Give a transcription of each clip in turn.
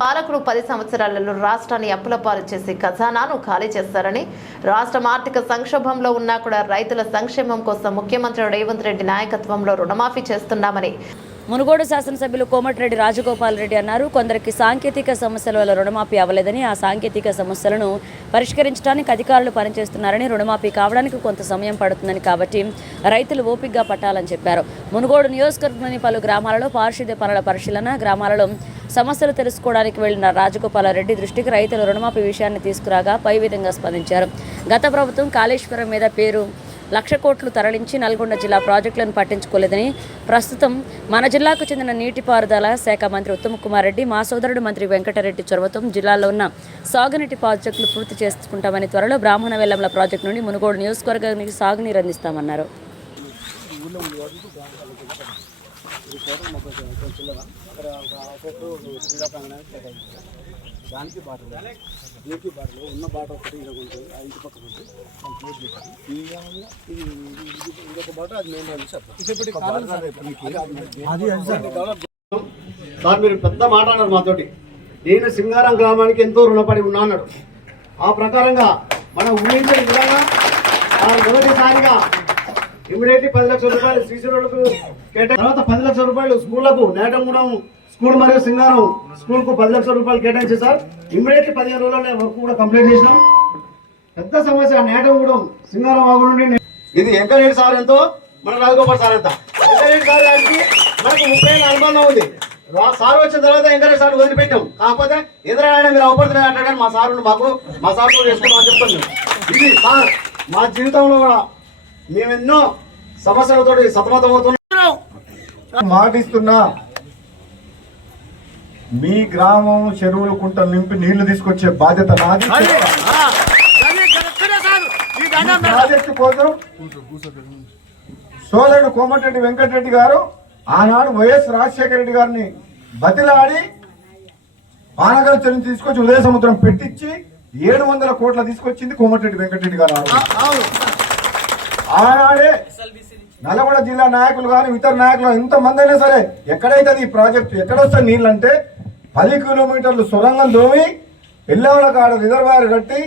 పాలకులు 10 సంవత్సరాలలో రాష్ట్రాన్ని అప్పుల పాలు చేసి ఖజానాను ఖాళీ చేస్తారని, రాష్ట్రం ఆర్థిక సంక్షోభంలో ఉన్నా కూడా రైతుల సంక్షేమం కోసం ముఖ్యమంత్రి రేవంత్ రెడ్డి నాయకత్వంలో రుణమాఫీ చేస్తున్నామని మునుగోడు శాసనసభ్యులు కోమటిరెడ్డి రాజగోపాల్ రెడ్డి అన్నారు. కొందరికి సాంకేతిక సమస్యల వల్ల రుణమాఫీ అవ్వలేదని, ఆ సాంకేతిక సమస్యలను పరిష్కరించడానికి అధికారులు పనిచేస్తున్నారని, రుణమాఫీ కావడానికి కొంత సమయం పడుతుందని, కాబట్టి రైతులు ఓపికగా పట్టాలని చెప్పారు. మునుగోడు నియోజకవర్గంలోని పలు గ్రామాలలో పారిశుద్ధ్య పనుల పరిశీలన, గ్రామాలలో సమస్యలు తెలుసుకోవడానికి వెళ్లిన రాజగోపాల్ రెడ్డి దృష్టికి రైతుల రుణమాఫీ విషయాన్ని తీసుకురాగా పై విధంగా స్పందించారు. గత ప్రభుత్వం కాళేశ్వరం మీద పేరు 1,00,000 కోట్లు తరలించి నల్గొండ జిల్లా ప్రాజెక్టులను పట్టించుకోలేదని, ప్రస్తుతం మన జిల్లాకు చెందిన నీటిపారుదల శాఖ మంత్రి ఉత్తమ్ కుమార్ రెడ్డి, మా సోదరుడు మంత్రి వెంకటరెడ్డి చొరవతో జిల్లాలో ఉన్న సాగునీటి ప్రాజెక్టులు పూర్తి చేసుకుంటామని, త్వరలో బ్రాహ్మణ వెల్లంల ప్రాజెక్టు నుండి మునుగోడు నియోజకవర్గానికి సాగునీరు అందిస్తామన్నారు. దానికి బాటలు దీనికి బాటలు ఉన్న బాట ఒకటి ఇలాగుంటుంది, ఆ ఇంటి పక్కన ఉంటుంది కంప్లీట్ చేయాలి. ఇది ఇంకొక బాట అది మేము సార్ మీరు పెద్ద మాట అన్నారు మాతోటి. నేను సింగారం గ్రామానికి ఎంతో రుణపడి ఉన్నా అన్నాడు. ఆ ప్రకారంగా మనం ఊహించిన విధంగా మొదటిసారిగా ఇమీడియట్లీ 10 లక్షల రూపాయలు సీసీ రోడ్లకు కేటాయి, తర్వాత 10 లక్షల రూపాయలు స్కూళ్లకు నేటంగూడెం స్కూల్ మరియు సింగారం స్కూల్ కు 10 లక్షల రూపాయలు కేటాయించి సార్ ఇమీడియట్లీ 15 రోజుల్లో వర్క్ కూడా కంప్లీట్ చేసినాం. పెద్ద సమస్య నేటంగూడెం సింగారం వాగు నుండి ఇది వెంకరెడ్డి సార్ ఎంతో మన రాజగోపాల్ సార్ ఎంత. వెంకరెడ్డి సార్ గారికి మనకు 30 ఏళ్ళ అనుబంధం ఉంది. సార్ వచ్చిన తర్వాత వెంకరెడ్డి సార్ వదిలిపెట్టాం. కాకపోతే ఎదురైనా మీరు అవపడుతున్నాయి అంటాడు, మా సార్ మా సార్ చేసుకుంటామని చెప్తాను. ఇది సార్ మా జీవితంలో కూడా మేమెన్నో సమస్యలతో సతమతమవుతున్నాం. మాటిస్తున్నా, మీ గ్రామం చెరువులు కుంటలు నింపి నీళ్లు తీసుకొచ్చే బాధ్యత నాది. ప్రాజెక్టు కోసం సోదరుడు కోమటిరెడ్డి వెంకటరెడ్డి గారు ఆనాడు వైఎస్ రాజశేఖర రెడ్డి గారిని బతిలాడి పానగల చెరువు తీసుకొచ్చి ఉదయ సముద్రం పెట్టించి 700 కోట్ల తీసుకొచ్చింది కోమటిరెడ్డి వెంకటరెడ్డి గారు. ఆనాడే నల్గొండ జిల్లా నాయకులు కానీ ఇతర నాయకులు ఎంతమంది అయినా సరే ఎక్కడైతే ఈ ప్రాజెక్టు ఎక్కడొస్తే నీళ్ళు అంటే 10 కిలోమీటర్లు సొరంగం దోమి ఎల్లవల కాడ రిజర్వాయర్ కట్టి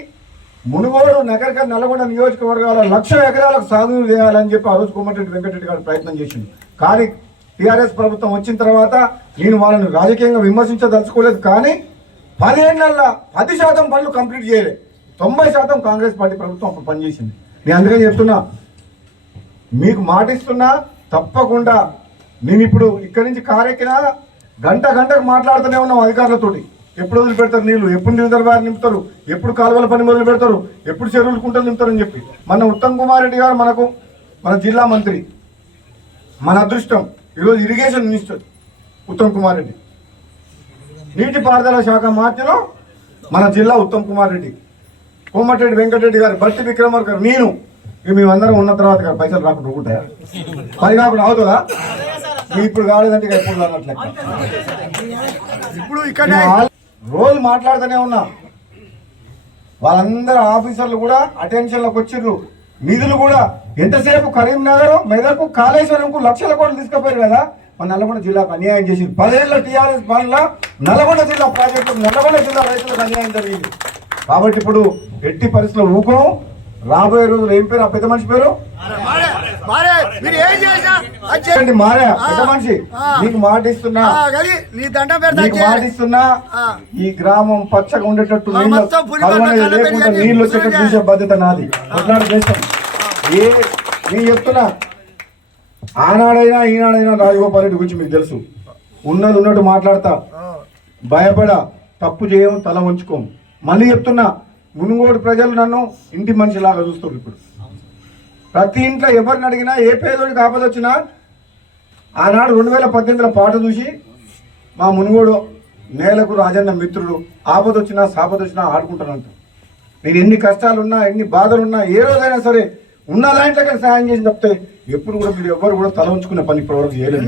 మునుగోడు నగర నల్గొండ నియోజకవర్గాల 1,00,000 ఎకరాలకు సాగు చేయాలని చెప్పి ఆ రోజు కోమటిరెడ్డి వెంకటరెడ్డి గారు ప్రయత్నం చేసింది. కానీ టీఆర్ఎస్ ప్రభుత్వం వచ్చిన తర్వాత నేను వాళ్ళని రాజకీయంగా విమర్శించదలుచుకోలేదు. కానీ 10 ఏళ్లలో 10% పనులు కంప్లీట్ చేయలేదు. 90% కాంగ్రెస్ పార్టీ ప్రభుత్వం అప్పుడు పనిచేసింది. నేను అందుకని చెప్తున్నా, మీకు మాటిస్తున్నా తప్పకుండా. నేను ఇప్పుడు ఇక్కడి నుంచి కారెక్కినా గంటకు మాట్లాడుతూనే ఉన్నాం అధికారులతోటి. ఎప్పుడు వదిలిపెడతారు నీళ్లు, ఎప్పుడు రిజర్వాయర్ నింపుతారు, ఎప్పుడు కాలువల పని మొదలు పెడతారు, ఎప్పుడు చెరువులు కుంటలు నింపుతారని చెప్పి. మన ఉత్తమ్ కుమార్ రెడ్డి గారు మన జిల్లా మంత్రి. మన అదృష్టం ఈరోజు ఇరిగేషన్ మినిస్టర్ ఉత్తమ్ కుమార్ రెడ్డి, నీటిపారుదల శాఖ మంత్రిలో మన జిల్లా ఉత్తమ్ కుమార్ రెడ్డి, కోమటిరెడ్డి వెంకటరెడ్డి గారు, బట్టి విక్రమార్క గారు, నేను. మేమందరం ఉన్న తర్వాత పైసలు రాకుండా ఉంటాయా? పని కాకుండా అవుతుందా? ఇప్పుడు కాలేదంటే ఎప్పుడు అన్నట్లే. ఇప్పుడు ఇక్కడ రోజు మాట్లాడుతూనే ఉన్నా. వాళ్ళందరూ ఆఫీసర్లు కూడా అటెన్షన్ లోకి వచ్చిర్రు. నిధులు కూడా ఎంతసేపు కరీంనగర్, మెదక్, కాళేశ్వరంకు 1,00,000 కోట్లు తీసుకుపోయారు కదా. మన నల్గొండ జిల్లాకు అన్యాయం చేసి 10 ఏళ్ల టీఆర్ఎస్ పాలన నల్గొండ జిల్లా ప్రాజెక్టు, నల్గొండ జిల్లా రైతులకు అన్యాయం జరిగింది. కాబట్టి ఇప్పుడు ఎట్టి పరిస్థితుల్లో ఊకం. రాబోయే రోజులు ఏం పేరు, ఆ పెద్ద మనిషి పేరు మారా, పెద్ద మనిషి. నీకు మాటిస్తున్నా, ఈ గ్రామం పచ్చగా ఉండేటట్టు లేకుండా నీళ్ళు వచ్చేటట్టు చూసే బాధ్యత నాది. అట్లాంటి దేశం నేను చెప్తున్నా. ఆనాడైనా ఈనాడైనా రాజగోపాల్ రెడ్డి గురించి మీకు తెలుసు. ఉన్నది ఉన్నట్టు మాట్లాడతా, భయపడ, తప్పు చేయం, తల ఉంచుకోం. మళ్ళీ చెప్తున్నా, మునుగోడు ప్రజలు నన్ను ఇంటి మనిషిలాగా చూస్తారు. ఇప్పుడు ప్రతి ఇంట్లో ఎవరిని అడిగినా, ఏ పేదోడికి ఆపద వచ్చినా ఆనాడు 2018లో పాట చూసి మా మునుగోడు నేలకు రాజన్న మిత్రుడు, ఆపద వచ్చినా సాపద వచ్చినా ఆడుకుంటానంట. నేను ఎన్ని కష్టాలున్నా, ఎన్ని బాధలున్నా, ఏ రోజైనా సరే ఉన్న దాంట్లో సాయం చేసి తప్పితే ఎప్పుడు కూడా మీరు ఎవరు కూడా తల ఉంచుకునే పని ఇప్పటివరకు చేయలేదు.